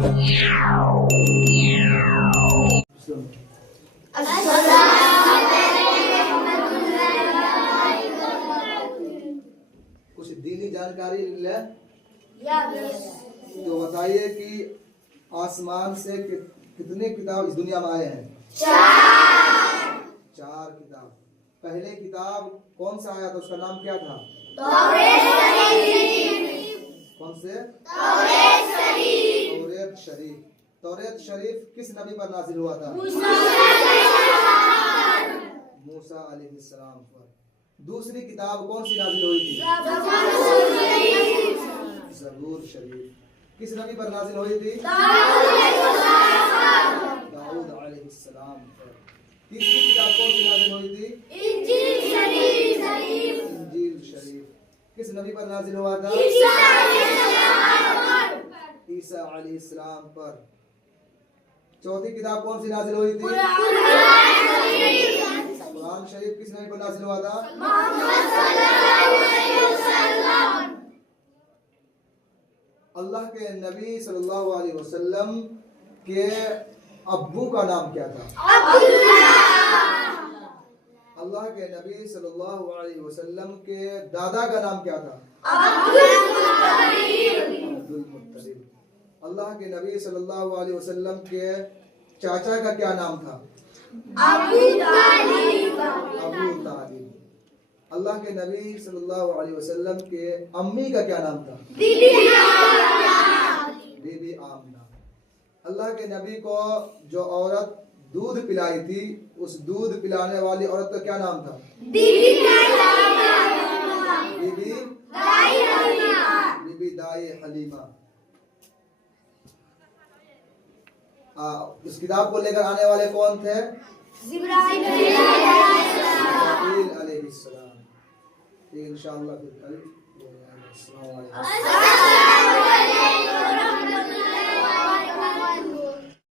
कुछ दीनी जानकारी ले तो बताइए कि आसमान से कितने किताब इस दुनिया में आए हैं? चार किताब। पहले किताब कौन सा आया था, उसका नाम क्या था? कौन से? तौरेत शरीफ। तौरेत शरीफ किस नबी पर नाजिल हुआ था? मूसा अलैहिस्सलाम पर। दूसरी किताब कौन सी नाजिल हुई थी? ज़बूर शरीफ किस नबी पर नाजिल हुई थी? दाऊद अलैहिस्सलाम पर। तीसरी किताब कौन सी नाजिल हुई थी? इंजील शरीफ किस नबी पर नाजिल हुआ था? ईसा अलैहिस्सलाम पर। चौथी किताब कौन सी नाजिल हुई थी? कुरान शरीफ किस नबी पर नाजिल हुआ था? अल्लाह के नबी सल्लल्लाहु अलैहि वसल्लम के अब्बू का नाम क्या था? अल्लाह के नबी सल्लल्लाहु अलैहि वसल्लम के दादा का नाम क्या था? अब्दुल मुत्तलिब। अल्लाह के नबी सल्लल्लाहु अलैहि वसल्लम के चाचा का क्या नाम था? अबू तालिब। अल्लाह के नबी सल्लल्लाहु अलैहि वसल्लम के अम्मी का क्या नाम था? बीबी आमना। अल्लाह के नबी को जो औरत दूध पिलाई थी, उस दूध पिलाने वाली औरत का क्या नाम था? बीबी दाई हलीमा। इस किताब को लेकर आने वाले कौन थे? जिब्राइल अलैहिस्सलाम। इंशाअल्लाह फिर कल। अस्सलाम वालेकुम।